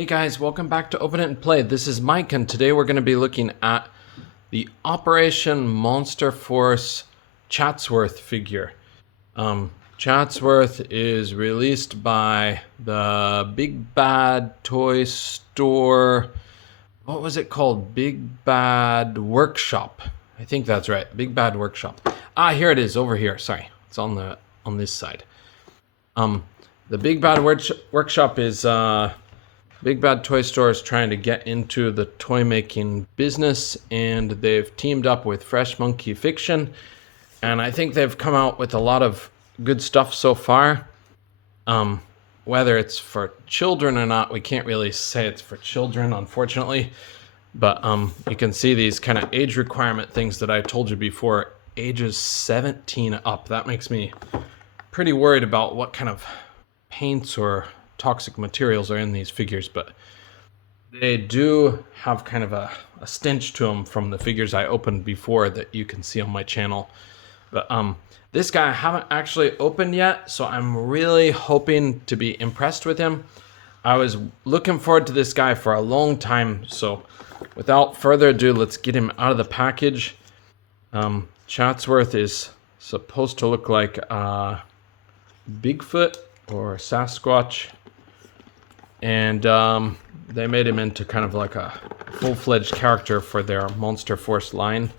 Hey guys, welcome back to Open It and Play. This is Mike, and today we're going to be looking at the Operation Monster Force Chatsworth figure. Chatsworth is released by the Big Bad Toy Store. What was it called? Big Bad Workshop. I think that's right. Big Bad Workshop. Ah, here it is over here. Sorry, it's on this side. The Big Bad Workshop is Big Bad Toy Store is trying to get into the toy making business, and they've teamed up with Fresh Monkey Fiction, and I think they've come out with a lot of good stuff so far. Whether it's for children or not, we can't really say it's for children, unfortunately. But you can see these kind of age requirement things that I told you before, ages 17 up. That makes me pretty worried about what kind of paints or toxic materials are in these figures, but they do have kind of a stench to them from the figures I opened before that you can see on my channel. But this guy I haven't actually opened yet, so I'm really hoping to be impressed with him. I was looking forward to this guy for a long time, so without further ado, let's get him out of the package. Chatsworth is supposed to look like Bigfoot or Sasquatch, and they made him into kind of like a full-fledged character for their Monster Force line.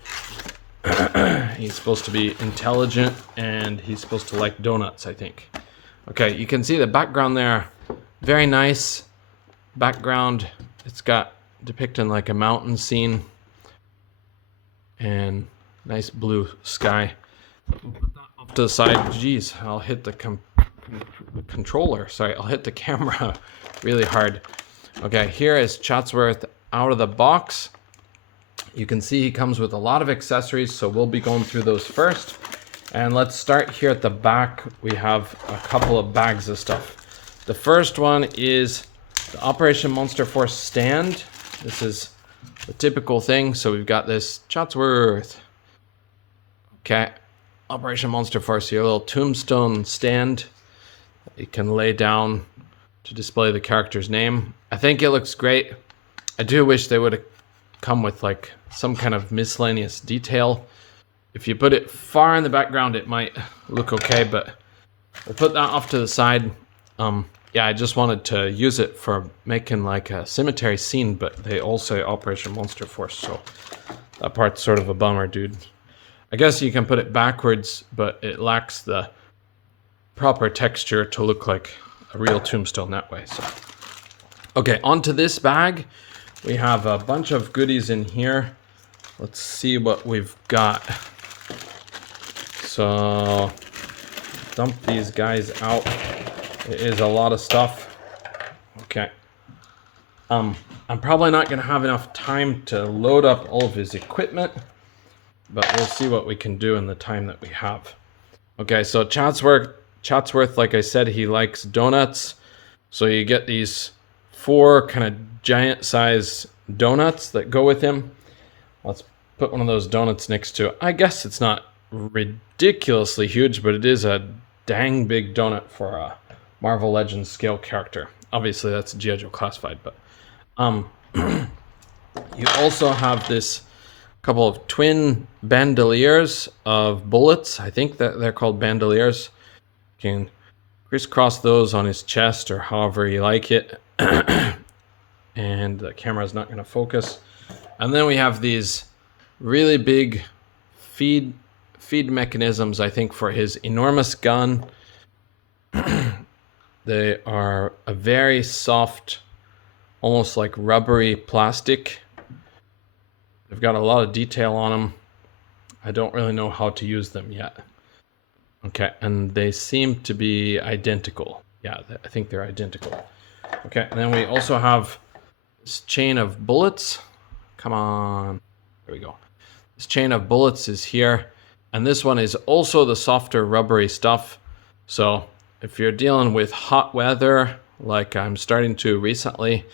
He's supposed to be intelligent, and he's supposed to like donuts, I think. Okay, you can see the background there. Very nice background. It's got depicting like a mountain scene and nice blue sky. Off to the side. Jeez, I'll hit the controller. Sorry, I'll hit the camera really hard. Okay, here is Chatsworth out of the box. You can see he comes with a lot of accessories, so we'll be going through those first. And let's start here at the back. We have a couple of bags of stuff. The first one is the Operation Monster Force stand. This is the typical thing. So we've got this Chatsworth. Okay, Operation Monster Force, your little tombstone stand that you can lay down to display the character's name. I think it looks great. I do wish they would have come with like some kind of miscellaneous detail. If you put it far in the background, it might look okay, but we'll put that off to the side. Yeah, I just wanted to use it for making like a cemetery scene, but they also say Operation Monster Force, so that part's sort of a bummer, dude. I guess you can put it backwards, but it lacks the proper texture to look like a real tombstone that way. So, okay, onto this bag. We have a bunch of goodies in here. Let's see what we've got. So, dump these guys out. It is a lot of stuff. Okay. I'm probably not going to have enough time to load up all of his equipment, but we'll see what we can do in the time that we have. Okay, so Chatsworth, like I said, he likes donuts. So you get these 4 kind of giant size donuts that go with him. Let's put one of those donuts next to it. I guess it's not ridiculously huge, but it is a dang big donut for a Marvel Legends scale character. Obviously that's G.I. Joe classified, but you also have this couple of twin bandoliers of bullets. I think that they're called bandoliers. You can crisscross those on his chest or however you like it. And the camera's not going to focus. And then we have these really big feed mechanisms, I think, for his enormous gun. They are a very soft, almost like rubbery plastic. They've got a lot of detail on them. I don't really know how to use them yet. Okay, and they seem to be identical. Yeah, I think they're identical. Okay, and then we also have this chain of bullets. Come on. There we go. This chain of bullets is here. And this one is also the softer rubbery stuff. So if you're dealing with hot weather, like I'm starting to recently,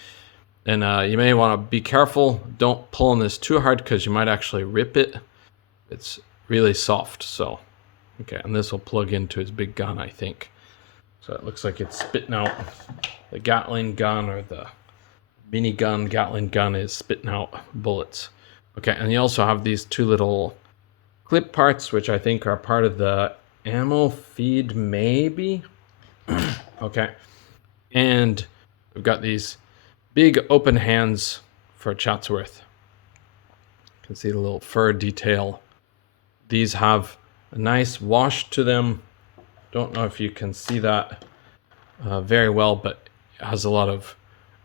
then you may want to be careful. Don't pull on this too hard because you might actually rip it. It's really soft. So, okay, and this will plug into his big gun, I think. So it looks like it's spitting out the Gatling gun or the minigun, Gatling gun is spitting out bullets. Okay, and you also have these two little clip parts, which I think are part of the ammo feed, maybe. Okay, and we've got these big open hands for Chatsworth. You can see the little fur detail. These have a nice wash to them. Don't know if you can see that very well, but it has a lot of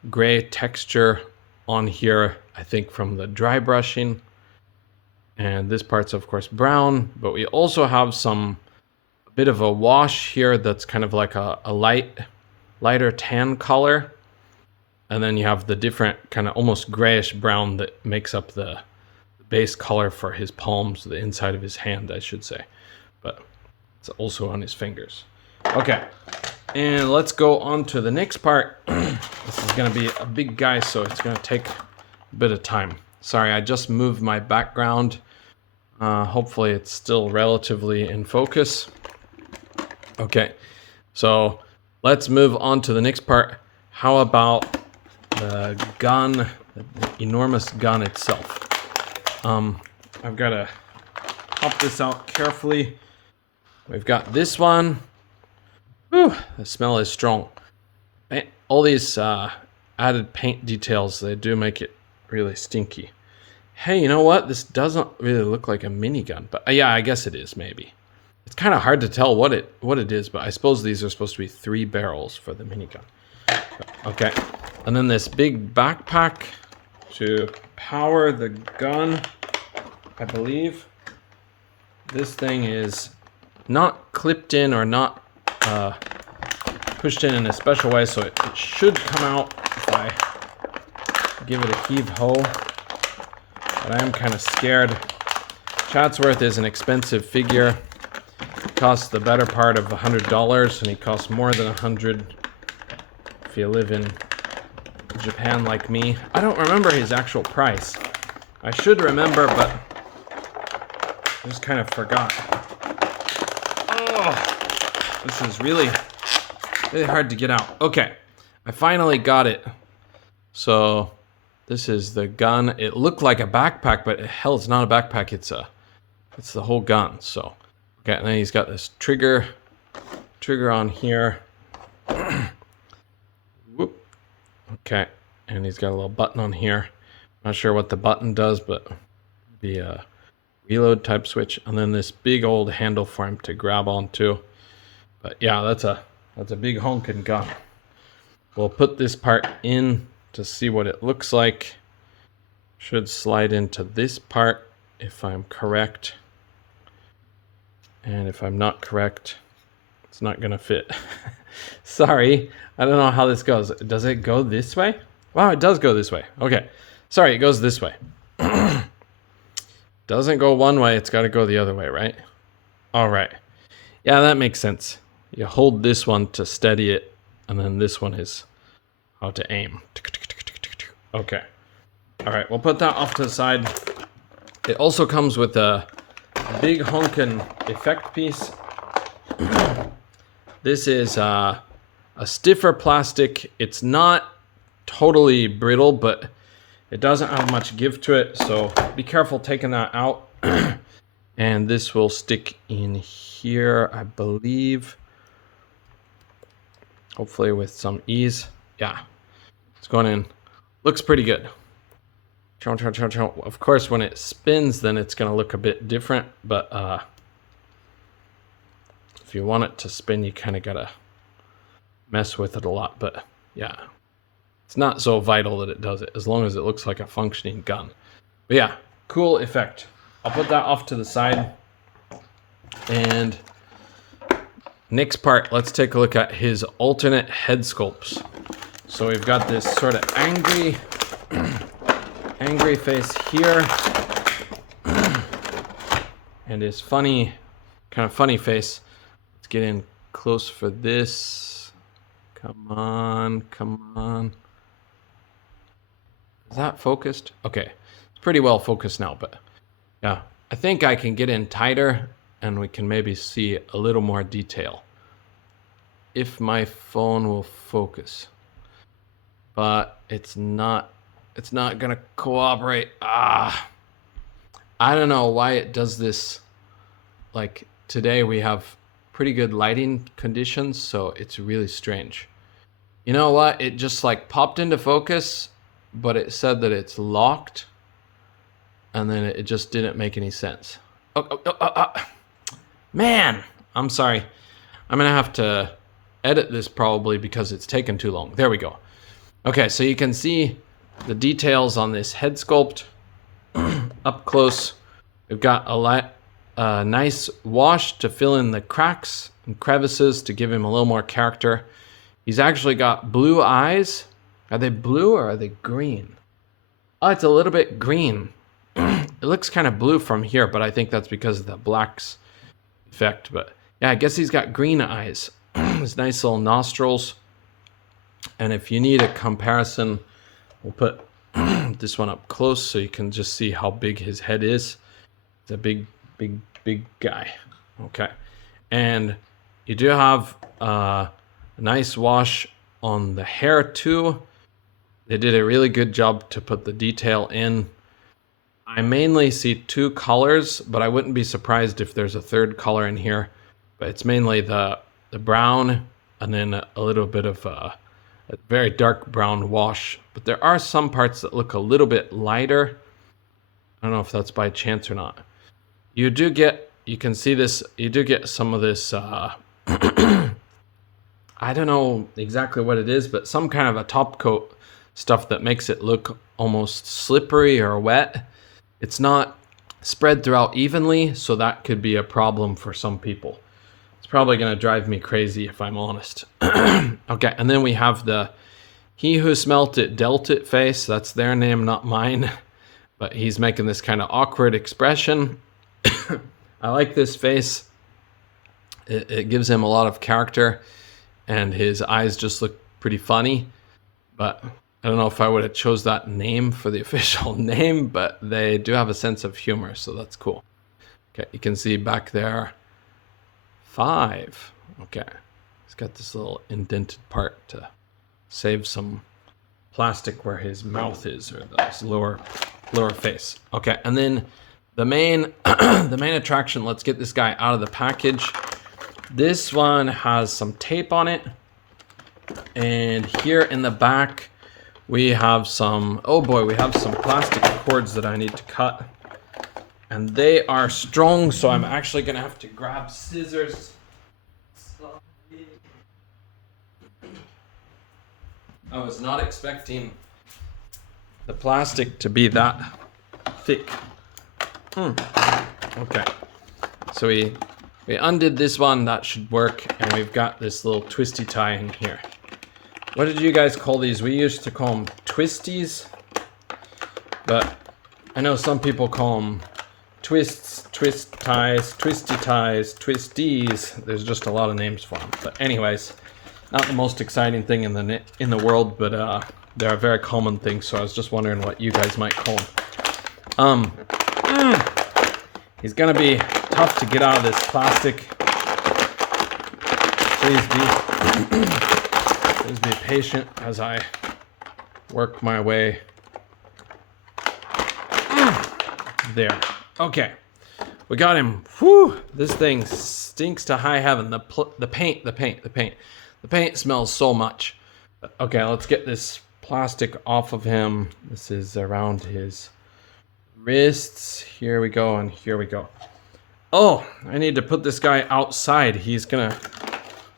gray texture on here, I think from the dry brushing. And this part's of course brown, but we also have a bit of a wash here that's kind of like a lighter tan color. And then you have the different kind of almost grayish brown that makes up the base color for his palms, the inside of his hand, I should say. But it's also on his fingers. Okay, and let's go on to the next part. This is going to be a big guy, so it's going to take a bit of time. Sorry, I just moved my background. Hopefully it's still relatively in focus. Okay, so let's move on to the next part. How about the gun, the enormous gun itself? I've got to pop this out carefully. We've got this one. Whew, the smell is strong. All these added paint details, they do make it really stinky. Hey, you know what? This doesn't really look like a minigun, but yeah, I guess it is maybe. It's kind of hard to tell what it is, but I suppose these are supposed to be 3 barrels for the minigun. Okay, and then this big backpack to power the gun, I believe. This thing is not clipped in or not pushed in a special way, so it should come out if I give it a heave-ho. But I am kind of scared. Chatsworth is an expensive figure. It costs the better part of $100, and he costs more than $100 if you live in Japan like me. I don't remember his actual price. I should remember, but I just kind of forgot. Oh, this is really hard to get out. Okay, I finally got it. So this is the gun. It looked like a backpack, but hell, it's not a backpack. It's the whole gun. So okay, and then he's got this trigger on here. Whoop. Okay, and he's got a little button on here. Not sure what the button does, but the reload type switch, and then this big old handle for him to grab onto. But yeah, that's a big honking gun. We'll put this part in to see what it looks like. Should slide into this part if I'm correct. And if I'm not correct, it's not gonna fit. Sorry, I don't know how this goes. Does it go this way? Wow, it does go this way. Okay, sorry, it goes this way. Doesn't go one way, it's gotta go the other way, right? All right, yeah, that makes sense. You hold this one to steady it, and then this one is how to aim. Okay, all right, we'll put that off to the side. It also comes with a big honkin' effect piece. This is a stiffer plastic. It's not totally brittle, but it doesn't have much give to it, so be careful taking that out. And this will stick in here, I believe. Hopefully with some ease. Yeah, it's going in. Looks pretty good. Of course, when it spins, then it's going to look a bit different, but if you want it to spin, you kind of got to mess with it a lot. But yeah, it's not so vital that it does it, as long as it looks like a functioning gun. But yeah, cool effect. I'll put that off to the side. And next part, let's take a look at his alternate head sculpts. So we've got this sort of angry face here, and his kind of funny face. Let's get in close for this. Come on. Is that focused? Okay, it's pretty well focused now, but yeah, I think I can get in tighter and we can maybe see a little more detail if my phone will focus. but it's not gonna cooperate. I don't know why it does this. Like today we have pretty good lighting conditions, so it's really strange. You know what? It just like popped into focus, but it said that it's locked, and then it just didn't make any sense. Man, I'm sorry. I'm gonna have to edit this probably because it's taken too long. There we go. Okay, so you can see the details on this head sculpt up close. We've got a nice wash to fill in the cracks and crevices to give him a little more character. He's actually got blue eyes. Are they blue or are they green? Oh, it's a little bit green. It looks kind of blue from here, but I think that's because of the blacks effect. But yeah, I guess he's got green eyes. His nice little nostrils. And if you need a comparison, we'll put this one up close so you can just see how big his head is. It's a big guy. Okay. And you do have a nice wash on the hair too. They did a really good job to put the detail in. I mainly see two colors, but I wouldn't be surprised if there's a third color in here. But it's mainly the brown and then a little bit of a very dark brown wash. But there are some parts that look a little bit lighter. I don't know if that's by chance or not. You can see this, you do get some of this, I don't know exactly what it is, but some kind of a top coat stuff that makes it look almost slippery or wet. It's not spread throughout evenly, so that could be a problem for some people. It's probably going to drive me crazy if I'm honest. Okay, and then we have the He Who Smelt It Dealt It face. That's their name, not mine. But he's making this kind of awkward expression. I like this face. It gives him a lot of character, and his eyes just look pretty funny. But I don't know if I would have chose that name for the official name, but they do have a sense of humor, so that's cool. Okay, you can see back there, 5. Okay, he's got this little indented part to save some plastic where his mouth is, or this lower face. Okay, and then the main the main attraction. Let's get this guy out of the package. This one has some tape on it, and here in the back we have some, oh boy, we have some plastic cords that I need to cut, and they are strong, so I'm actually gonna have to grab scissors. I was not expecting the plastic to be that thick. Okay, so we undid this one, that should work, and we've got this little twisty tie in here. What did you guys call these? We used to call them twisties, but I know some people call them twists, twist ties, twisty ties, twisties. There's just a lot of names for them. But anyways, not the most exciting thing in the world, but they're a very common thing. So I was just wondering what you guys might call them. He's gonna be tough to get out of this plastic. Please be patient as I work my way. There. Okay. We got him. Whew. This thing stinks to high heaven. The paint smells so much. Okay, let's get this plastic off of him. This is around his wrists. Here we go, and here we go. Oh, I need to put this guy outside. He's gonna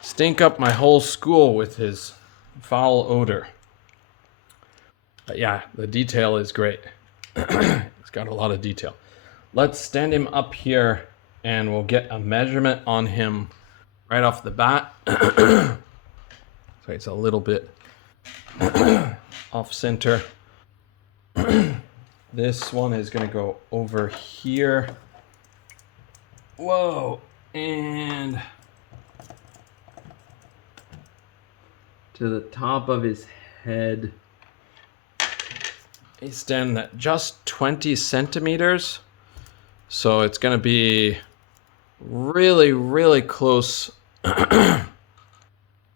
stink up my whole school with his foul odor. But yeah, the detail is great. It's got a lot of detail. Let's stand him up here and we'll get a measurement on him right off the bat. So it's a little bit off center. This one is gonna go over here. Whoa, and to the top of his head. He's standing at just 20 centimeters. So it's gonna be really, really close,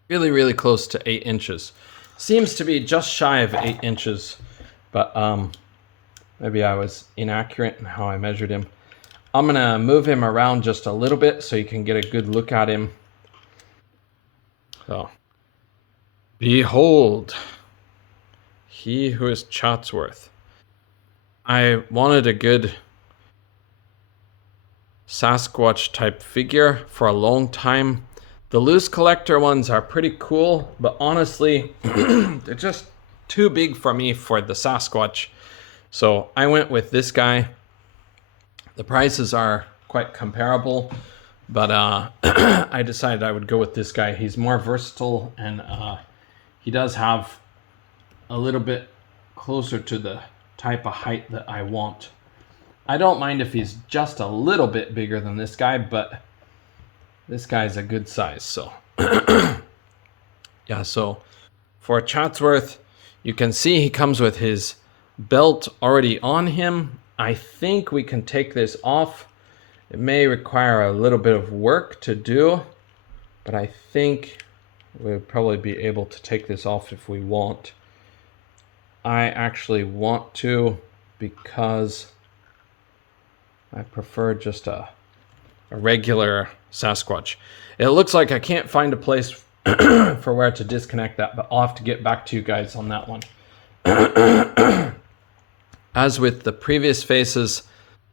really close to 8 inches. seems to be just shy of 8 inches, but maybe I was inaccurate in how I measured him. I'm gonna move him around just a little bit so you can get a good look at him. So, behold, he who is Chatsworth. I wanted a good Sasquatch type figure for a long time. The loose collector ones are pretty cool, but honestly, they're just too big for me for the Sasquatch. So I went with this guy. The prices are quite comparable, but I decided I would go with this guy. He's more versatile, and he does have a little bit closer to the type of height that I want. I don't mind if he's just a little bit bigger than this guy, but this guy's a good size. So yeah, so for Chatsworth, you can see he comes with his belt already on him. I think we can take this off. It may require a little bit of work to do, but I think we'll probably be able to take this off if we want. I actually want to, because I prefer just a regular Sasquatch. It looks like I can't find a place for where to disconnect that, but I'll have to get back to you guys on that one. As with the previous faces,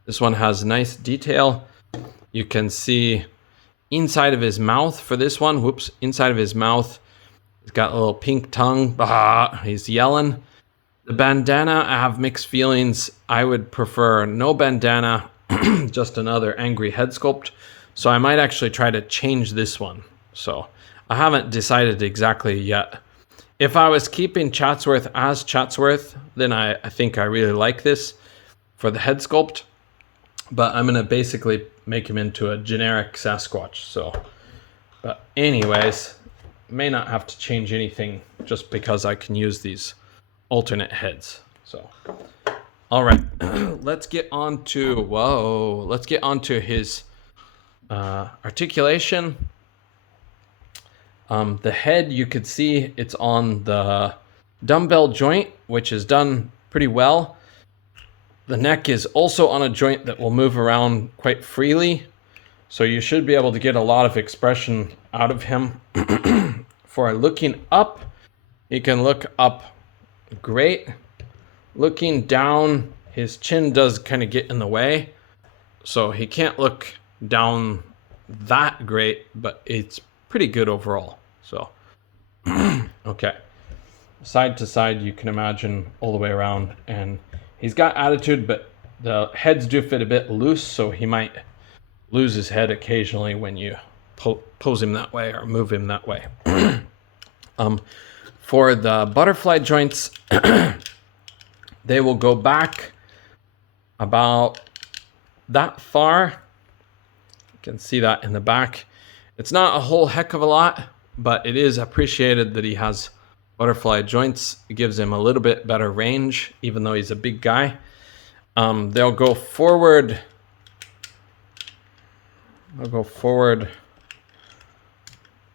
this one has nice detail. You can see inside of his mouth for this one. Whoops, inside of his mouth, he's got a little pink tongue. Bah, he's yelling. The bandana, I have mixed feelings. I would prefer no bandana, just another angry head sculpt. So I might actually try to change this one. So I haven't decided exactly yet. If I was keeping Chatsworth as Chatsworth, then I think I really like this for the head sculpt. But I'm going to basically make him into a generic Sasquatch. So, but anyways, may not have to change anything just because I can use these alternate heads. So, all right, let's get on to, let's get on to his articulation. The head, you could see it's on the dumbbell joint, which is done pretty well. The neck is also on a joint that will move around quite freely. So you should be able to get a lot of expression out of him. For looking up, he can look up great. Looking down, his chin does kind of get in the way. So he can't look down that great, but it's pretty good overall. So, okay. Side to side, you can imagine all the way around. And he's got attitude, but the heads do fit a bit loose, so he might lose his head occasionally when you pose him that way or move him that way. For the butterfly joints, they will go back about that far. You can see that in the back. It's not a whole heck of a lot, but it is appreciated that he has butterfly joints. It gives him a little bit better range, even though he's a big guy. They'll go forward. They'll go forward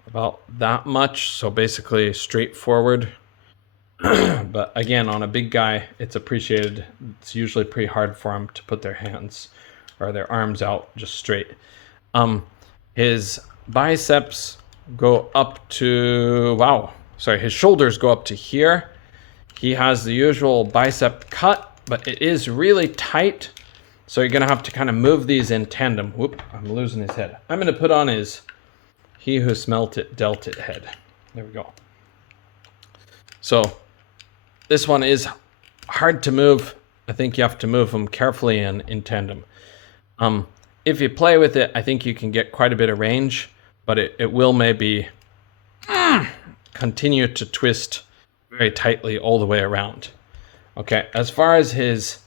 about that much, so basically straight forward. But again, on a big guy, it's appreciated. It's usually pretty hard for them to put their hands or their arms out just straight. His biceps go up to, his shoulders go up to here. He has the usual bicep cut, but it is really tight. So you're gonna have to kind of move these in tandem. Whoop, I'm losing his head. I'm gonna put on his He Who Smelt It Dealt It head. There we go. So this one is hard to move. I think you have to move them carefully and in tandem. If you play with it, I think you can get quite a bit of range, but it will maybe continue to twist very tightly all the way around. Okay, as far as his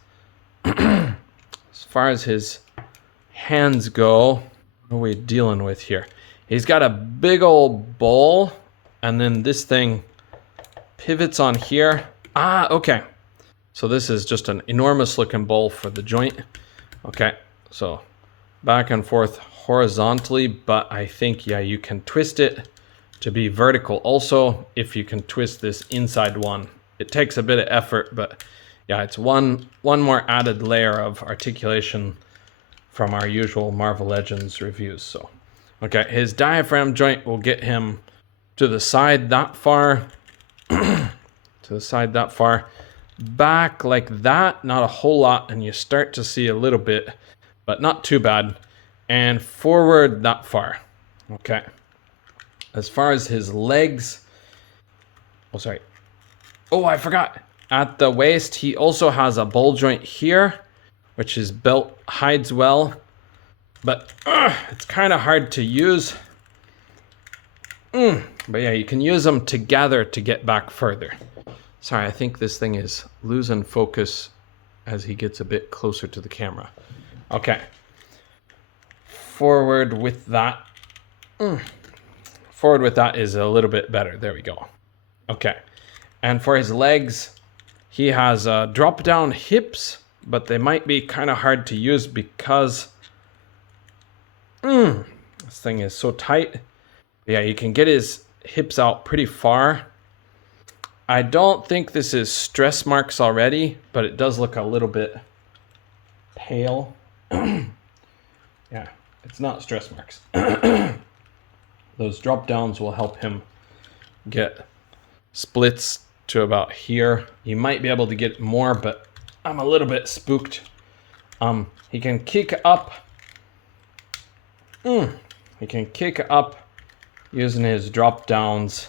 hands go, what are we dealing with here? He's got a big old ball, and then this thing pivots on here. Okay. So this is just an enormous looking bowl for the joint. Okay, so back and forth horizontally, but I think, yeah, you can twist it to be vertical. Also, if you can twist this inside one, it takes a bit of effort, but yeah, it's one more added layer of articulation from our usual Marvel Legends reviews. So, okay, his diaphragm joint will get him to the side that far, to the side that far, back like that, not a whole lot, and you start to see a little bit, but not too bad, and forward that far. Okay. As far as his legs, oh, sorry. Oh, I forgot. At the waist, he also has a ball joint here, which his belt hides well, but it's kind of hard to use. But yeah, you can use them together to get back further. Sorry, I think this thing is losing focus as he gets a bit closer to the camera. Okay. Forward with that. Forward with that is a little bit better. There we go. Okay. And for his legs, he has drop down hips, but they might be kind of hard to use because this thing is so tight. Yeah, you can get his hips out pretty far. I don't think this is stress marks already, but it does look a little bit pale. Yeah, it's not stress marks. Those drop downs will help him get splits to about here. You might be able to get more, but I'm a little bit spooked. He can kick up. He can kick up using his drop downs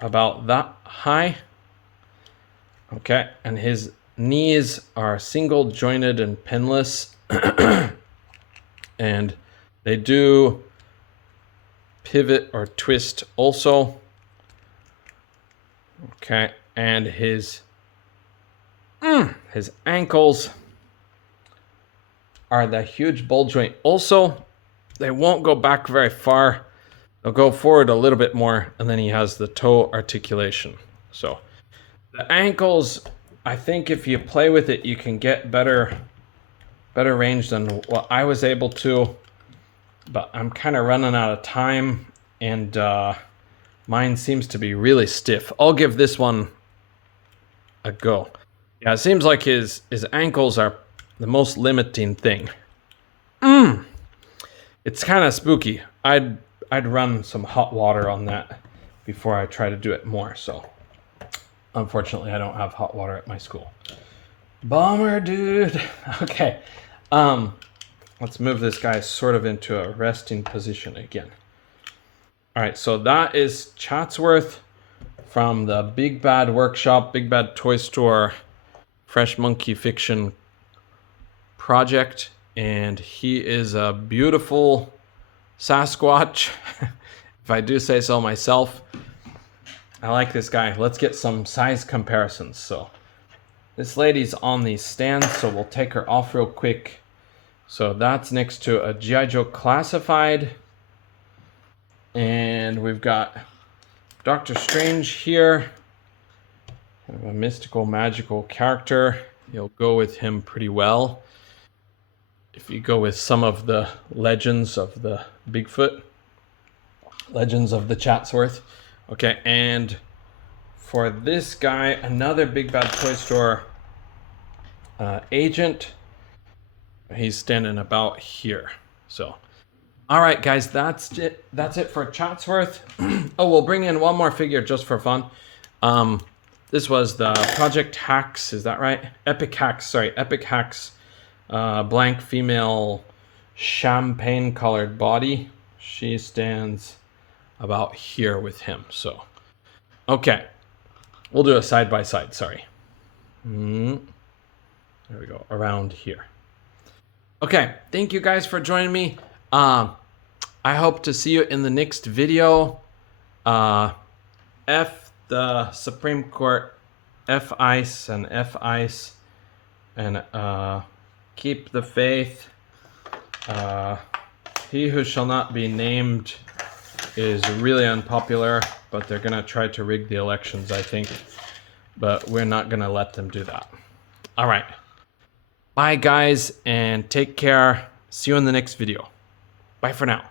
about that high. Okay, and his knees are single jointed and pinless. And they do pivot or twist also. Okay, and his ankles are the huge ball joint also. They won't go back very far. They'll go forward a little bit more, and then he has the toe articulation. So the ankles, I think if you play with it, you can get better range than what I was able to. But I'm kind of running out of time, and mine seems to be really stiff. I'll give this one a go. Yeah, it seems like his ankles are the most limiting thing. It's kind of spooky. I'd run some hot water on that before I try to do it more. So unfortunately, I don't have hot water at my school. Bummer, dude. Okay. Let's move this guy sort of into a resting position again. All right, so that is Chatsworth from the Big Bad Workshop, Big Bad Toy Store, Fresh Monkey Fiction project. And he is a beautiful Sasquatch, if I do say so myself. I like this guy. Let's get some size comparisons. So this lady's on these stands, so we'll take her off real quick. So that's next to a G.I. Joe Classified. And we've got Doctor Strange here. Kind of a mystical, magical character. You'll go with him pretty well if you go with some of the legends of the Bigfoot. Legends of the Chatsworth. Okay, and for this guy, another Big Bad Toy Store agent. He's standing about here. So, all right, guys, that's it. That's it for Chatsworth. Oh, we'll bring in one more figure just for fun. This was the Project Hacks. Is that right? Epic Hacks. Sorry, Epic Hacks. Blank female, champagne-colored body. She stands about here with him. So, okay, we'll do a side by side. Sorry. There we go. Around here. Okay, thank you guys for joining me. I hope to see you in the next video. F the Supreme Court, F ICE and F ICE, and keep the faith. He who shall not be named is really unpopular, but they're gonna try to rig the elections, I think. But we're not gonna let them do that. All right. Bye, guys, and take care. See you in the next video. Bye for now.